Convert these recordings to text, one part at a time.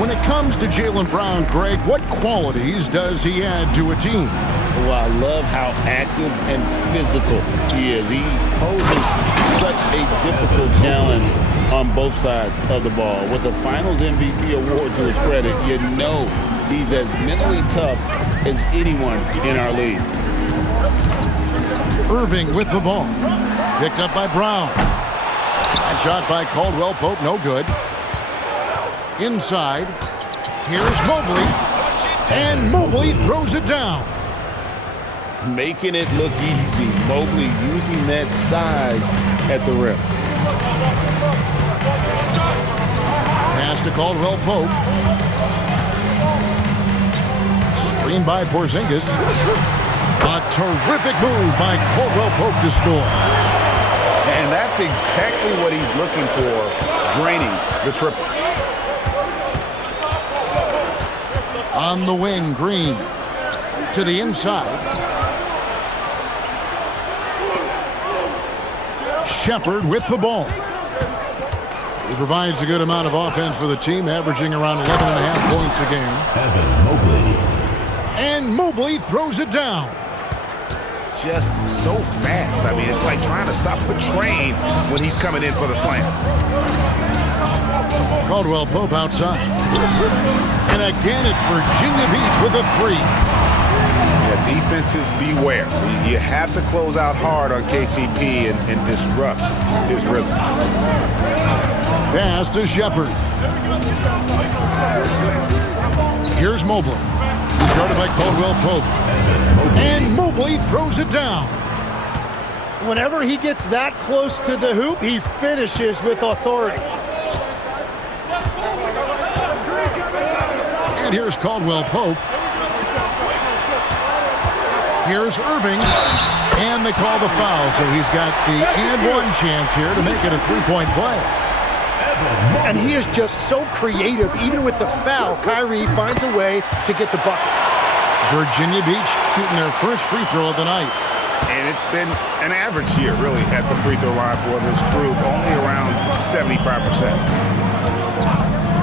When it comes to Jaylen Brown, Greg, what qualities does he add to a team? Well, I love how active and physical he is. He poses such a difficult challenge on both sides of the ball. With a Finals MVP award to his credit, you know he's as mentally tough as anyone in our league. Irving with the ball. Picked up by Brown. And shot by Caldwell Pope, no good. Inside. Here's Mobley. And Mobley throws it down. Making it look easy. Mobley using that size at the rim. Pass to Caldwell Pope. Screen by Porzingis. A terrific move by Caldwell Pope to score. And that's exactly what he's looking for, draining the triple. On the wing, Green to the inside. Shepherd with the ball. He provides a good amount of offense for the team, averaging around 11.5 points a game. Evan Mobley. And Mobley throws it down. Just so fast. I mean, it's like trying to stop a train when he's coming in for the slam. Caldwell Pope outside. And again, it's Virginia Beach with a three. Yeah, defenses beware. You have to close out hard on KCP and disrupt his rhythm. Pass to Shepherd. Here's Mobley. He's guarded by Caldwell Pope. And Mobley throws it down. Whenever he gets that close to the hoop, he finishes with authority. And here's Caldwell Pope. Here's Irving. And they call the foul, so he's got the and one chance here to make it a three-point play. And he is just so creative. Even with the foul, Kyrie finds a way to get the bucket. Virginia Beach shooting their first free throw of the night. And it's been an average year, really, at the free throw line for this group, only around 75%.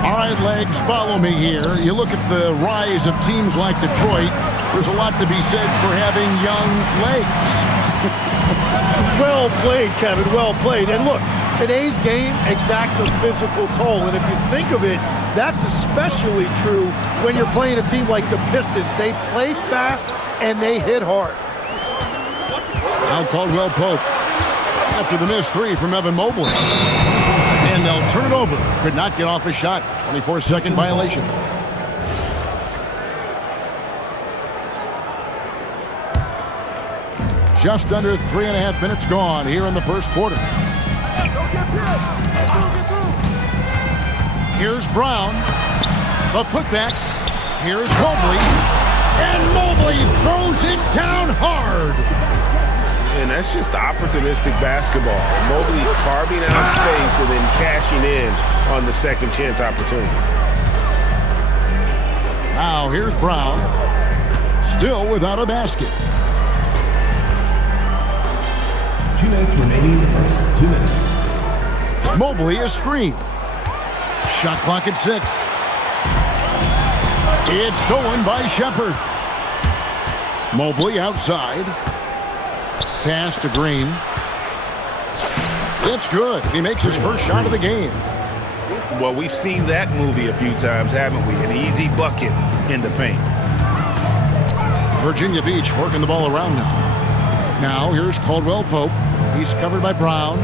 All right, Legs, follow me here. You look at the rise of teams like Detroit, there's a lot to be said for having young legs. Well played, Kevin, well played. And look, today's game exacts a physical toll. And if you think of it, that's especially true when you're playing a team like the Pistons. They play fast and they hit hard. Now Caldwell Pope after the missed three from Evan Mobley. And they'll turn it over. Could not get off a shot. 24-second violation. Just under 3.5 minutes gone here in the first quarter. Here's Brown. The putback. Here's Mobley. And Mobley throws it down hard. And that's just opportunistic basketball. Mobley carving out space and then cashing in on the second chance opportunity. Now here's Brown. Still without a basket. 2 minutes remaining in the first. 2 minutes. Mobley a screen. Shot clock at 6. It's stolen by Shepherd. Mobley outside. Pass to Green. It's good. He makes his first shot of the game. Well, we've seen that movie a few times, haven't we? An easy bucket in the paint. Virginia Beach working the ball around now. Now here's Caldwell Pope. He's covered by Brown.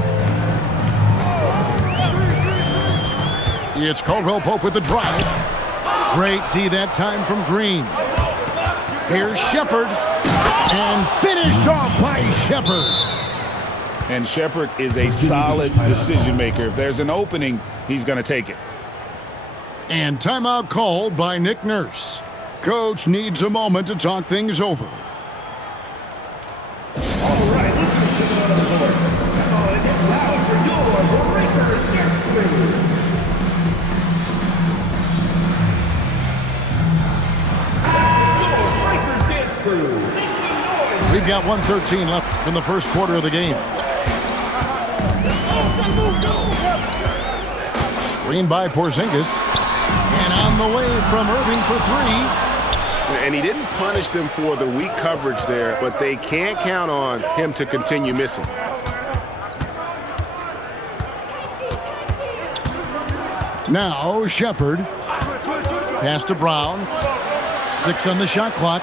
It's Caldwell Pope with the drive. Great D that time from Green. Here's Shepherd. And finished off by Shepherd. And Shepherd is a solid decision maker. If there's an opening, he's going to take it. And timeout called by Nick Nurse. Coach needs a moment to talk things over. All right, let's get on the board. Calling it loud for your Breakers next crew. Breakers dance crew. We've got 1:13 left in the first quarter of the game. Screen by Porzingis. And on on the way from Irving for three. And he didn't punish them for the weak coverage there, but they can't count on him to continue missing. Now Shepard. Pass to Brown. 6 on the shot clock.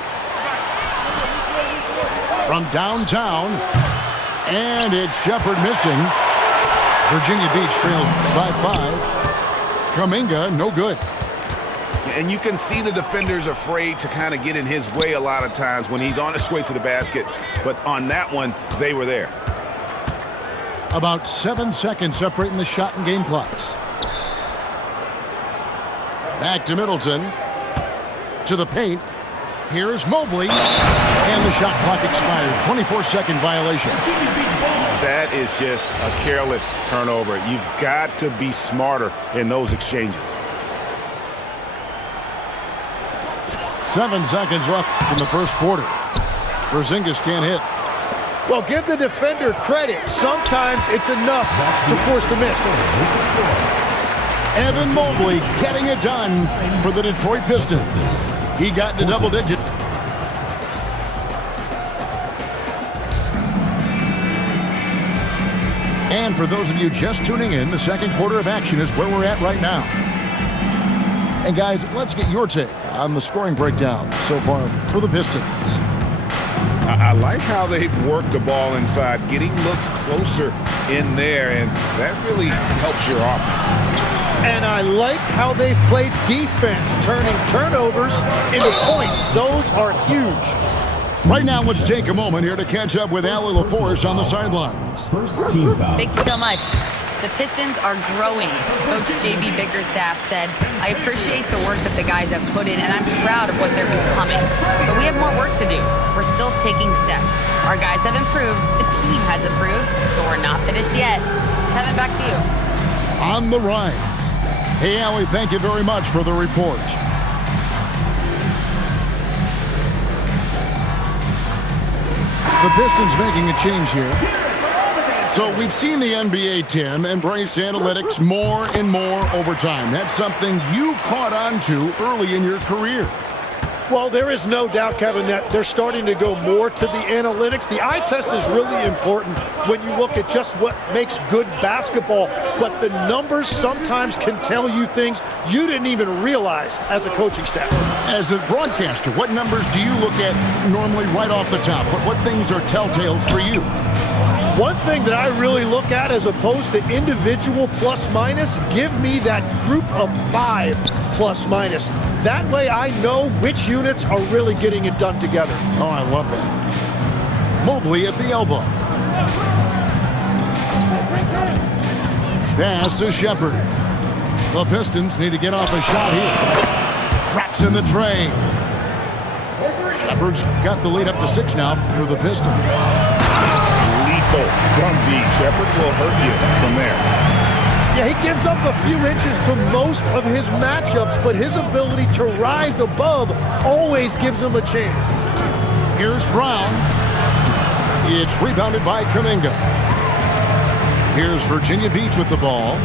From downtown. And it's Shepard missing. Virginia Beach trails by 5. Kuminga, no good. And you can see the defenders afraid to kind of get in his way a lot of times when he's on his way to the basket. But on that one, they were there. About 7 seconds separating the shot and game clocks. Back to Middleton. To the paint. Here's Mobley. And the shot clock expires. 24-second violation. That is just a careless turnover. You've got to be smarter in those exchanges. 7 seconds left in the first quarter. Porzingis can't hit. Well, give the defender credit. Sometimes it's enough to force the miss. Evan Mobley getting it done for the Detroit Pistons. He got to double digit. And for those of you just tuning in, the second quarter of action is where we're at right now. And guys, let's get your take on the scoring breakdown so far for the Pistons. I like how they've worked the ball inside, getting looks closer in there, and that really helps your offense. And I like how they've played defense, turning turnovers into points. Those are huge. Right now, let's take a moment here to catch up with Allie LaForce on the sidelines. First team foul. Thank you so much. The Pistons are growing. Coach J.B. Bickerstaff said, I appreciate the work that the guys have put in, and I'm proud of what they're becoming. But we have more work to do. We're still taking steps. Our guys have improved. The team has improved, but we're not finished yet. Kevin, back to you. On the rise. Hey, Allie, thank you very much for the report. The Pistons making a change here. So we've seen the NBA, Tim, embrace analytics more and more over time. That's something you caught on to early in your career. Well, there is no doubt, Kevin, that they're starting to go more to the analytics. The eye test is really important when you look at just what makes good basketball. But the numbers sometimes can tell you things you didn't even realize as a coaching staff. As a broadcaster, what numbers do you look at normally right off the top? What things are telltales for you? One thing that I really look at as opposed to individual plus-minus, give me that group of 5 plus-minus. That way I know which units are really getting it done together. Oh, I love that. Mobley at the elbow. Pass to Shepard. The Pistons need to get off a shot here. Traps in the tray. Shepard's got the lead up to 6 now for the Pistons. Lethal from deep. Shepard will hurt you from there. Yeah, he gives up a few inches to most of his matchups, but his ability to rise above always gives him a chance. Here's Brown. It's rebounded by Kuminga. Here's Virginia Beach with the ball.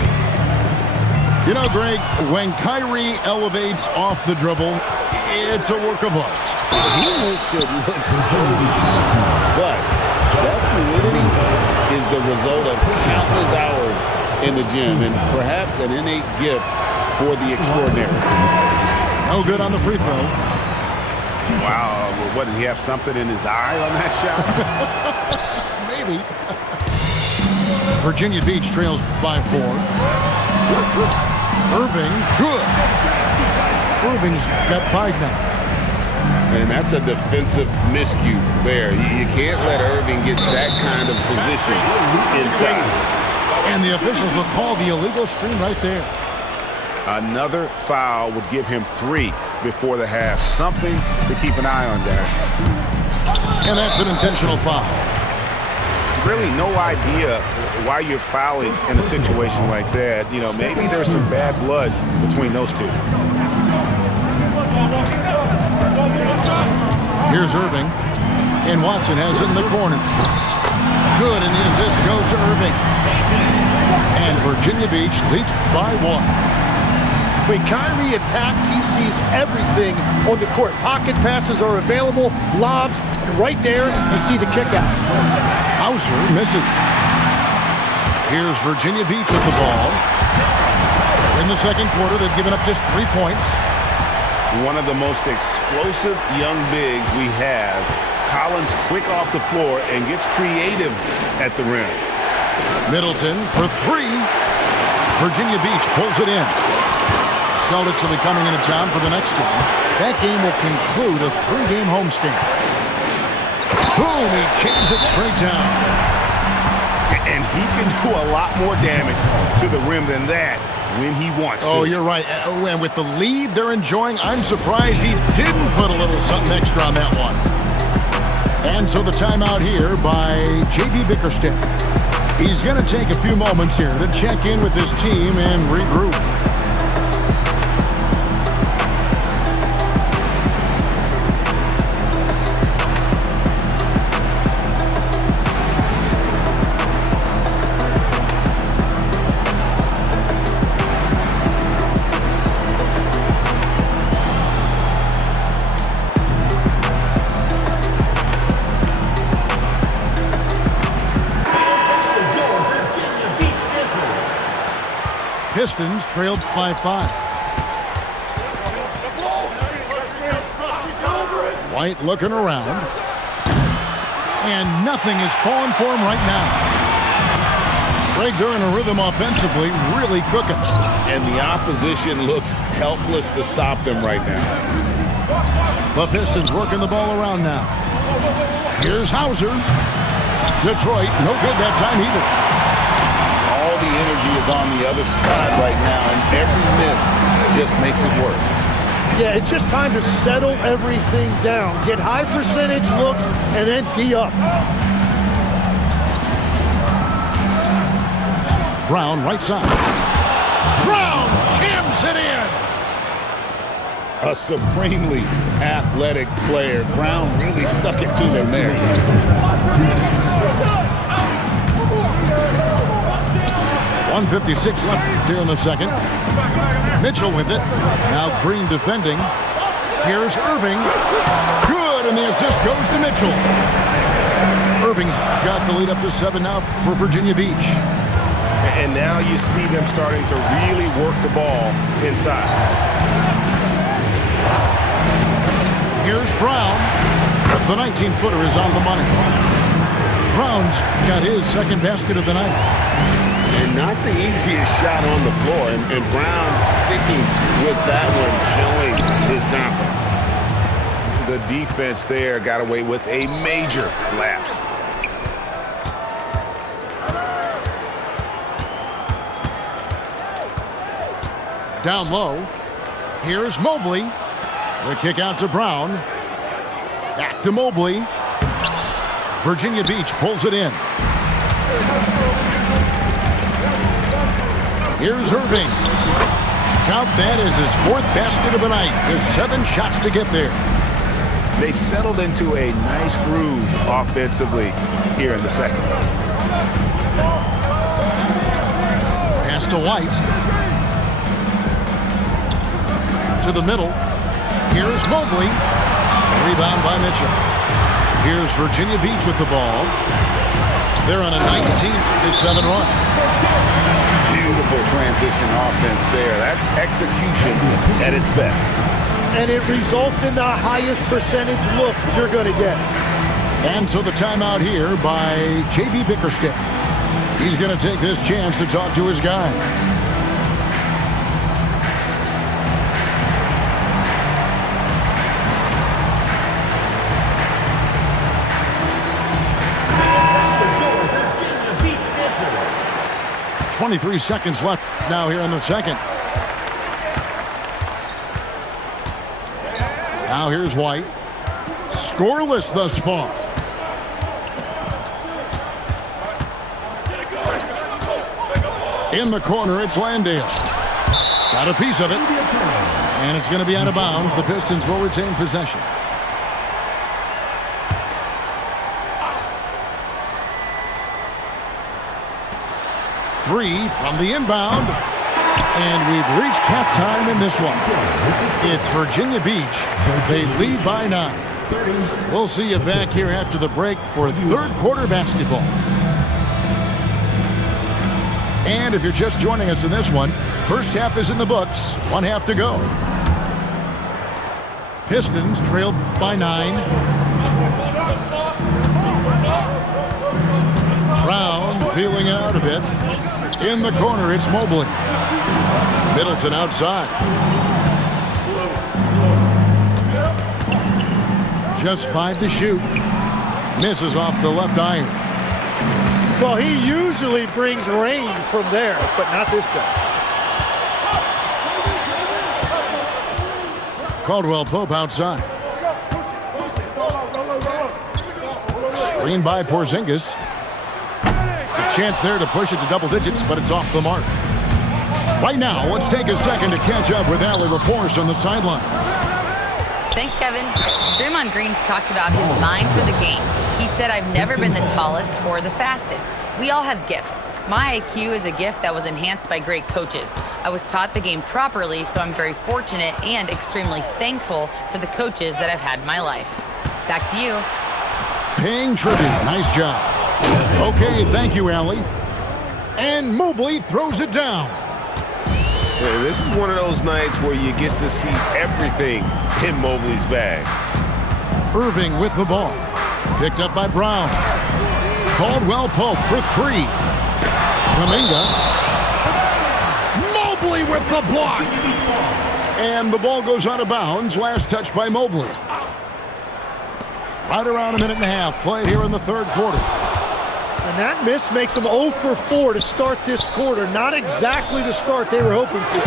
You know, Greg, when Kyrie elevates off the dribble, it's a work of art. He makes it look so easy, but that fluidity is the result of countless hours in the gym and perhaps an innate gift for the extraordinary. No good on the free throw. Wow, what, did he have something in his eye on that shot? Maybe. Virginia Beach trails by 4. Irving, good. Irving's got 5 now. And that's a defensive miscue there. You can't let Irving get that kind of position inside. And the officials will call the illegal screen right there. Another foul would give him 3 before the half. Something to keep an eye on, Dennis. And that's an intentional foul. Really no idea why you're fouling in a situation like that. You know, maybe there's some bad blood between those two. Here's Irving. And Watson has it in the corner. Good, and the assist goes to Irving. And Virginia Beach leads by 1. When Kyrie attacks, he sees everything on the court. Pocket passes are available, lobs, and right there, you see the kick out. Hauser misses. Here's Virginia Beach with the ball. In the second quarter, they've given up just 3 points. One of the most explosive young bigs we have. Collins quick off the floor and gets creative at the rim. Middleton for 3. Virginia Beach pulls it in. Celtics will be coming into town for the next game. That game will conclude a 3-game homestand. Boom, he jams it straight down. And he can do a lot more damage to the rim than that when he wants to. Oh, you're right. And with the lead they're enjoying, I'm surprised he didn't put a little something extra on that one. And so the timeout here by J.B. Bickerstaff. He's going to take a few moments here to check in with his team and regroup. Pistons trailed by 5. White looking around. And nothing is falling for him right now. Greg, they're in a rhythm offensively, really cooking. And the opposition looks helpless to stop them right now. The Pistons working the ball around now. Here's Hauser. Detroit, no good that time either. All the energy is on the other side right now, and every miss just makes it worse. Yeah, it's just time to settle everything down. Get high percentage looks and then D up. Brown, right side. Brown jams it in. A supremely athletic player. Brown really stuck it to them there. 1:56 left here in the second. Mitchell with it. Now Green defending. Here's Irving. Good, and the assist goes to Mitchell. Irving's got the lead up to 7 now for Virginia Beach. And now you see them starting to really work the ball inside. Here's Brown. The 19-footer is on the money. Brown's got his second basket of the night. And not the easiest shot on the floor. And Brown sticking with that one, showing his confidence. The defense there got away with a major lapse. Down low. Here's Mobley. The kick out to Brown. Back to Mobley. Virginia Beach pulls it in. Here's Irving. Count that as his 4th basket of the night. Just 7 shots to get there. They've settled into a nice groove offensively here in the second. Pass to White. To the middle. Here's Mobley. Rebound by Mitchell. Here's Virginia Beach with the ball. They're on a 19-7 run. Beautiful transition offense there. That's execution at its best. And it results in the highest percentage look you're going to get. And so the timeout here by J.B. Bickerstaff. He's going to take this chance to talk to his guy. Virginia Beach Denver. 23 seconds left now here in the second. Now here's White. Scoreless thus far. In the corner, it's Landale. Got a piece of it. And it's going to be out of bounds. The Pistons will retain possession. Three from the inbound. And we've reached halftime in this one. It's Virginia Beach. They lead by 9. We'll see you back here after the break for third quarter basketball. And if you're just joining us in this one, first half is in the books. 1 half to go. Pistons trailed by 9. Brown feeling out a bit. In the corner, it's Mobley. Middleton outside. Just 5 to shoot. Misses off the left iron. Well, he usually brings rain from there, but not this time. Caldwell Pope outside. Screen by Porzingis. A chance there to push it to double digits, but it's off the mark. Right now, let's take a second to catch up with Allie LaForce on the sideline. Thanks, Kevin. Draymond Green's talked about his mind for the game. He said, I've never been the tallest or the fastest. We all have gifts. My IQ is a gift that was enhanced by great coaches. I was taught the game properly, so I'm very fortunate and extremely thankful for the coaches that I've had in my life. Back to you. Paying tribute. Nice job. Okay, thank you, Allie. And Mobley throws it down. Yeah, this is one of those nights where you get to see everything in Mobley's bag. Irving with the ball. Picked up by Brown. Caldwell Pope for 3. Kuminga. Mobley with the block. And the ball goes out of bounds. Last touch by Mobley. Right around a minute and a half played here in the third quarter. And that miss makes them 0 for 4 to start this quarter. Not exactly the start they were hoping for.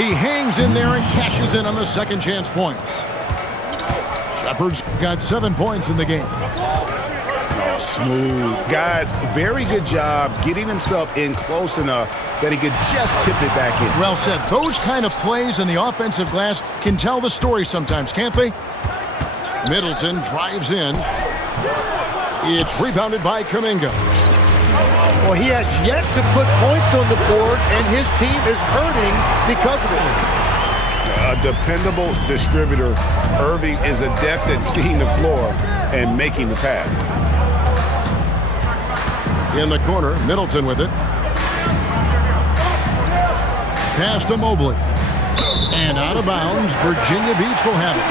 He hangs in there and cashes in on the second chance points. Shepard's got 7 points in the game. Oh, smooth. Guys, very good job getting himself in close enough that he could just tip it back in. Well said. Those kind of plays in the offensive glass can tell the story sometimes, can't they? Middleton drives in. It's rebounded by Kuminga. Well, he has yet to put points on the board, and his team is hurting because of it. A dependable distributor, Irving is adept at seeing the floor and making the pass. In the corner, Middleton with it. Pass to Mobley. And out of bounds, Virginia Beach will have it.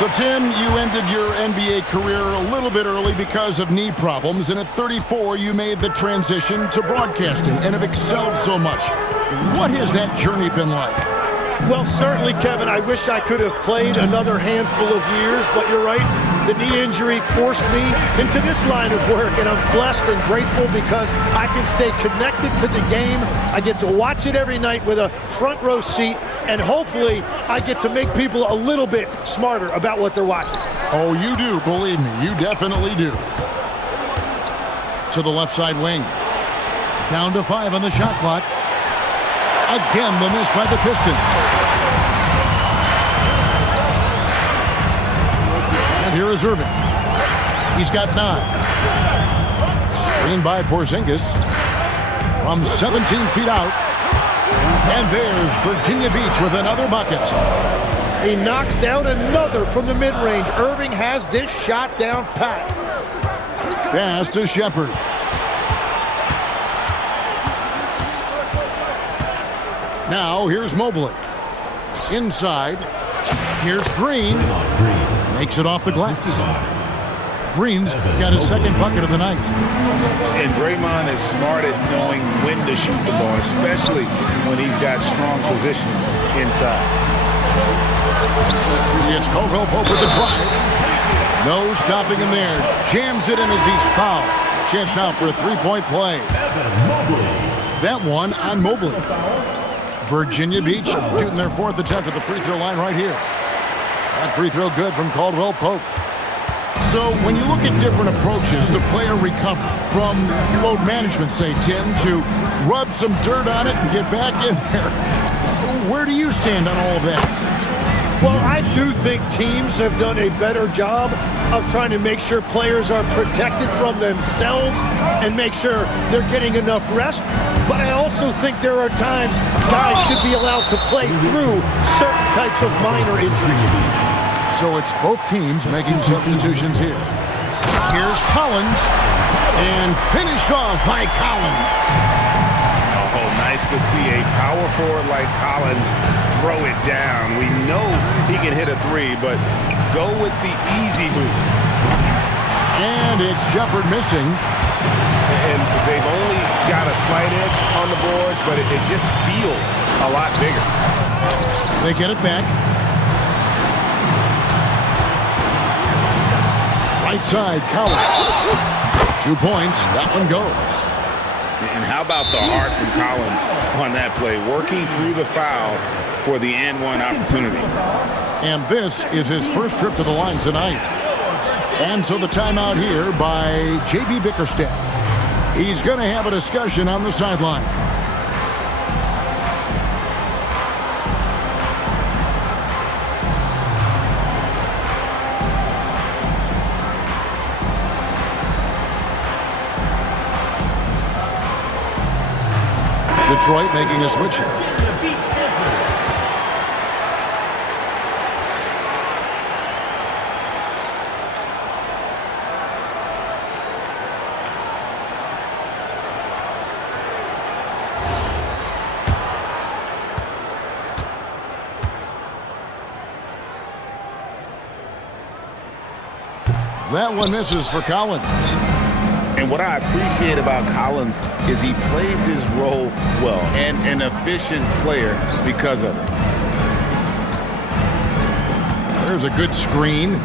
So, Tim, you ended your NBA career a little bit early because of knee problems, and at 34, you made the transition to broadcasting and have excelled so much. What has that journey been like? Well, certainly, Kevin, I wish I could have played another handful of years, but you're right. The knee injury forced me into this line of work, and I'm blessed and grateful because I can stay connected to the game. I get to watch it every night with a front row seat, and hopefully I get to make people a little bit smarter about what they're watching. Oh, you do, believe me, you definitely do. To the left side wing. Down to 5 on the shot clock. Again, the miss by the Pistons. And here is Irving. He's got 9. Screen by Porzingis. From 17 feet out. And there's Virginia Beach with another bucket. He knocks down another from the mid-range. Irving has this shot down pat. Pass to Shepard. Now here's Mobley. Inside. Here's Green. Makes it off the glass. Green's got his second bucket of the night. And Draymond is smart at knowing when to shoot the ball, especially when he's got strong position inside. It's Caldwell Pope with the drive. No stopping him there. Jams it in as he's fouled. Chance now for a three-point play. That one on Mobley. Virginia Beach shooting their 4th attempt at the free throw line right here. That free throw good from Caldwell Pope. So when you look at different approaches to player recovery, from load management, say, Tim, to rub some dirt on it and get back in there, where do you stand on all of that? Well, I do think teams have done a better job of trying to make sure players are protected from themselves and make sure they're getting enough rest. But I also also think there are times guys should be allowed to play through certain types of minor injuries. So it's both teams making substitutions here. Here's Collins, and finished off by Collins. Oh, nice to see a power forward like Collins throw it down. We know he can hit a three, but go with the easy move. And it's Shepard missing. And they've only got a slight edge on the boards, but it just feels a lot bigger. They get it back. Right side, Collins. 2 points. That one goes. And how about the heart from Collins on that play, working through the foul for the and one opportunity. And this is his first trip to the line tonight. And so the timeout here by J.B. Bickerstaff. He's going to have a discussion on the sideline. Detroit making a switch here. That one misses for Collins. And what I appreciate about Collins is he plays his role well and an efficient player because of it. There's a good screen.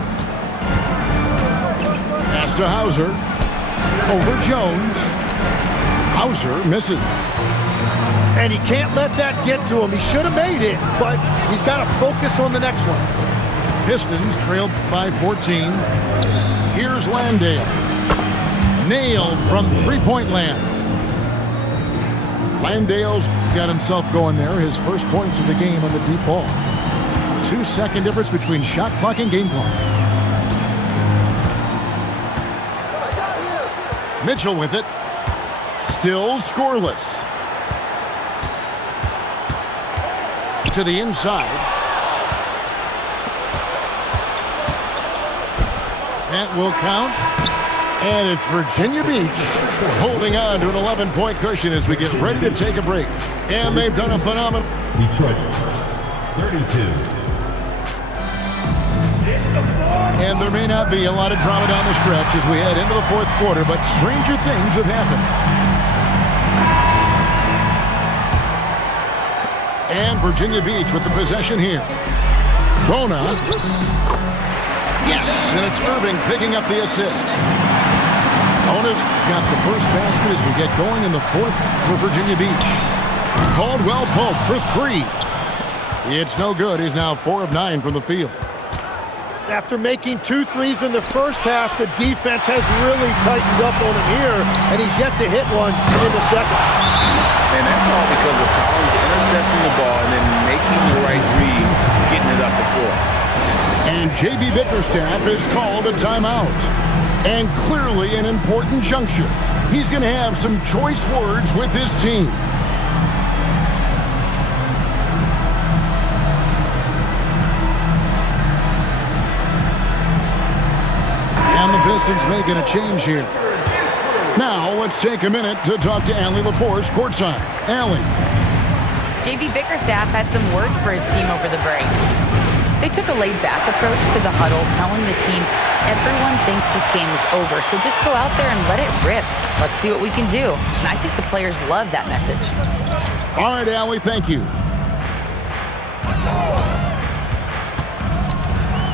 Pass to Hauser. Over Jones. Hauser misses. And he can't let that get to him. He should have made it, but he's got to focus on the next one. Pistons trailed by 14. Here's Landale. Nailed from three-point land. Landale's got himself going there. His first points of the game on the deep ball. 2-second difference between shot clock and game clock. Mitchell with it. Still scoreless. To the inside. That will count. And it's Virginia Beach holding on to an 11-point cushion as we get ready to take a break. And they've done a phenomenal. Detroit, 32. And there may not be a lot of drama down the stretch as we head into the fourth quarter, but stranger things have happened. And Virginia Beach with the possession here. Bona. Yes, and it's Irving picking up the assist. Bona's got the first basket as we get going in the fourth for Virginia Beach. Caldwell Pope for three. It's no good. He's now 4 of 9 from the field. After making 2 threes in the first half, the defense has really tightened up on him here, and he's yet to hit one in the second. And that's all because of Collins intercepting the ball and then making the right read, getting it up the floor. And J.B. Bickerstaff has called a timeout. And clearly an important juncture. He's going to have some choice words with his team. And the Pistons making a change here. Now let's take a minute to talk to Allie LaForce courtside. Allie. J.B. Bickerstaff had some words for his team over the break. They took a laid-back approach to the huddle, telling the team, everyone thinks this game is over, so just go out there and let it rip. Let's see what we can do. And I think the players love that message. All right, Allie, thank you.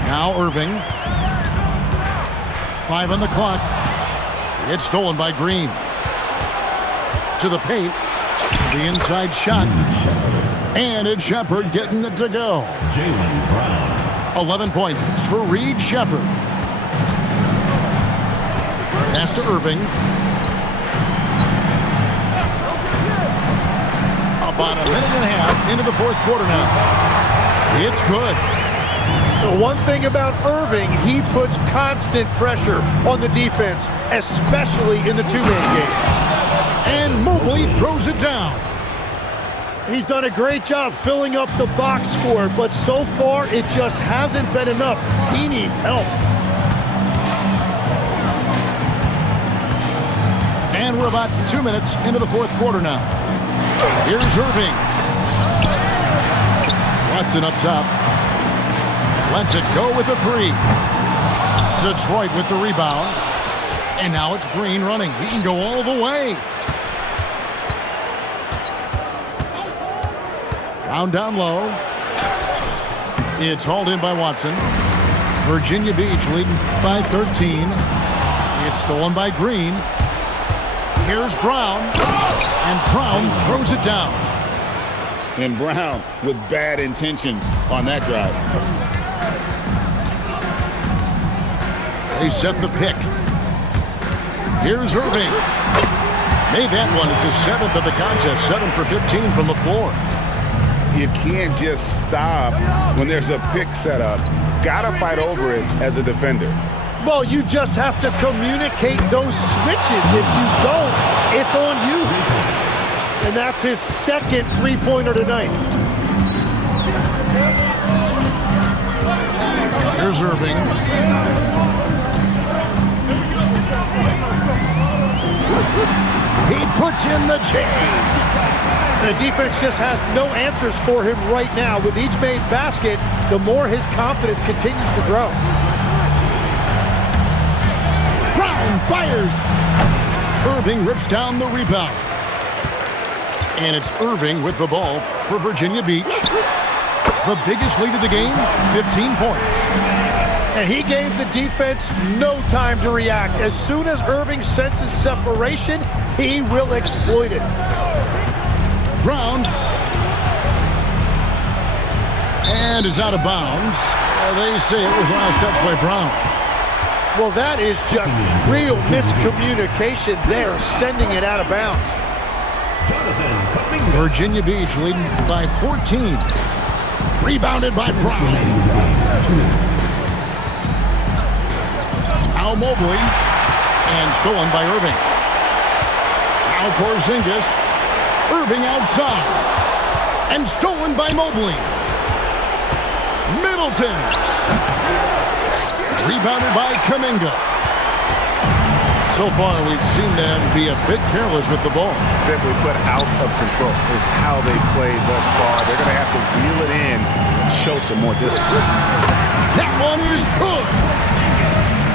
Now Irving. 5 on the clock. It's stolen by Green. To the paint. The inside shot. And it's Shepard getting it to go. Jaylen Brown. 11 points for Reed Shepard. Pass to Irving. About a minute and a half into the fourth quarter now. It's good. The one thing about Irving, he puts constant pressure on the defense, especially in the two-man game. And Mobley throws it down. He's done a great job filling up the box score, but so far it just hasn't been enough. He needs help. And we're about 2 minutes into the fourth quarter now. Here's Irving. Watson up top. Lets it go with the three. Detroit with the rebound. And now it's Green running. He can go all the way. Brown down low. It's hauled in by Watson. Virginia Beach leading by 13. It's stolen by Green. Here's Brown. And Brown throws it down. And Brown with bad intentions on that drive. They set the pick. Here's Irving. Made that one. It's his 7th of the contest. 7 for 15 from the floor. You can't just stop when there's a pick set up. Gotta fight over it as a defender. Well, you just have to communicate those switches. If you don't, it's on you. And that's his 2nd three-pointer tonight. Here's Irving. He puts in the chain. The defense just has no answers for him right now. With each made basket, the more his confidence continues to grow. Brown fires. Irving rips down the rebound. And it's Irving with the ball for Virginia Beach. The biggest lead of the game, 15 points. And he gave the defense no time to react. As soon as Irving senses separation, he will exploit it. Brown. And it's out of bounds. They say it was last touch by Brown. Well, that is just real miscommunication there, sending it out of bounds. Virginia Beach leading by 14. Rebounded by Brown. Now Mobley. And stolen by Irving. Now Porzingis. Irving outside. And stolen by Mobley. Middleton. Rebounded by Kuminga. So far, we've seen them be a bit careless with the ball. Simply put, out of control is how they played thus far. They're going to have to reel it in and show some more discipline. That one is good.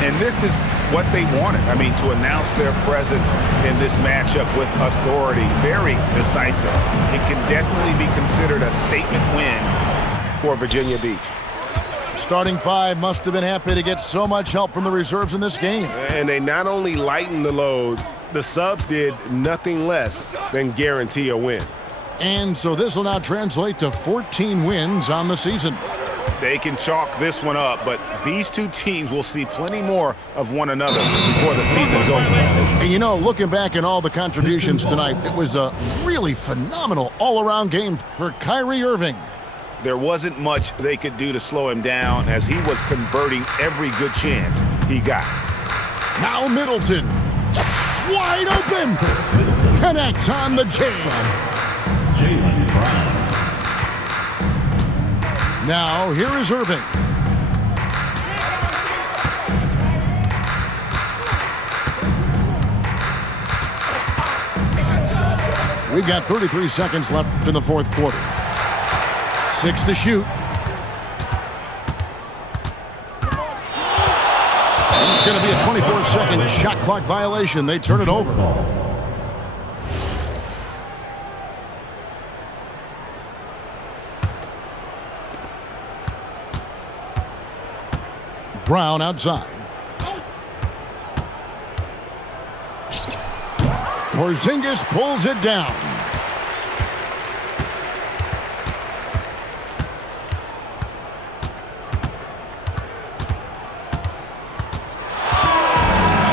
And this is what they wanted. I mean, to announce their presence in this matchup with authority, very decisive. It can definitely be considered a statement win for Virginia Beach. Starting five must have been happy to get so much help from the reserves in this game. And they not only lightened the load, the subs did nothing less than guarantee a win. And so this will now translate to 14 wins on the season. They can chalk this one up, but these two teams will see plenty more of one another before the season's over. And you know, looking back at all the contributions tonight, it was a really phenomenal all-around game for Kyrie Irving. There wasn't much they could do to slow him down as he was converting every good chance he got. Now Middleton. Wide open. Connects on the chain. Jaylen Brown. Now here is Irving. We've got 33 seconds left in the fourth quarter. 6 to shoot. And it's going to be a 24-second shot clock violation. They turn it over. Brown outside. Porzingis pulls it down.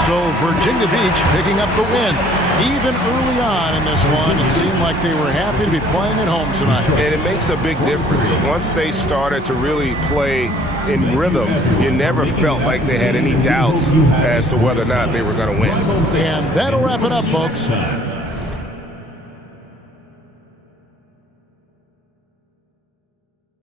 So Virginia Beach picking up the win. Even early on in this one, it seemed like they were happy to be playing at home tonight. And it makes a big difference. Once they started to really play in rhythm, you never felt like they had any doubts as to whether or not they were going to win. And that'll wrap it up, folks.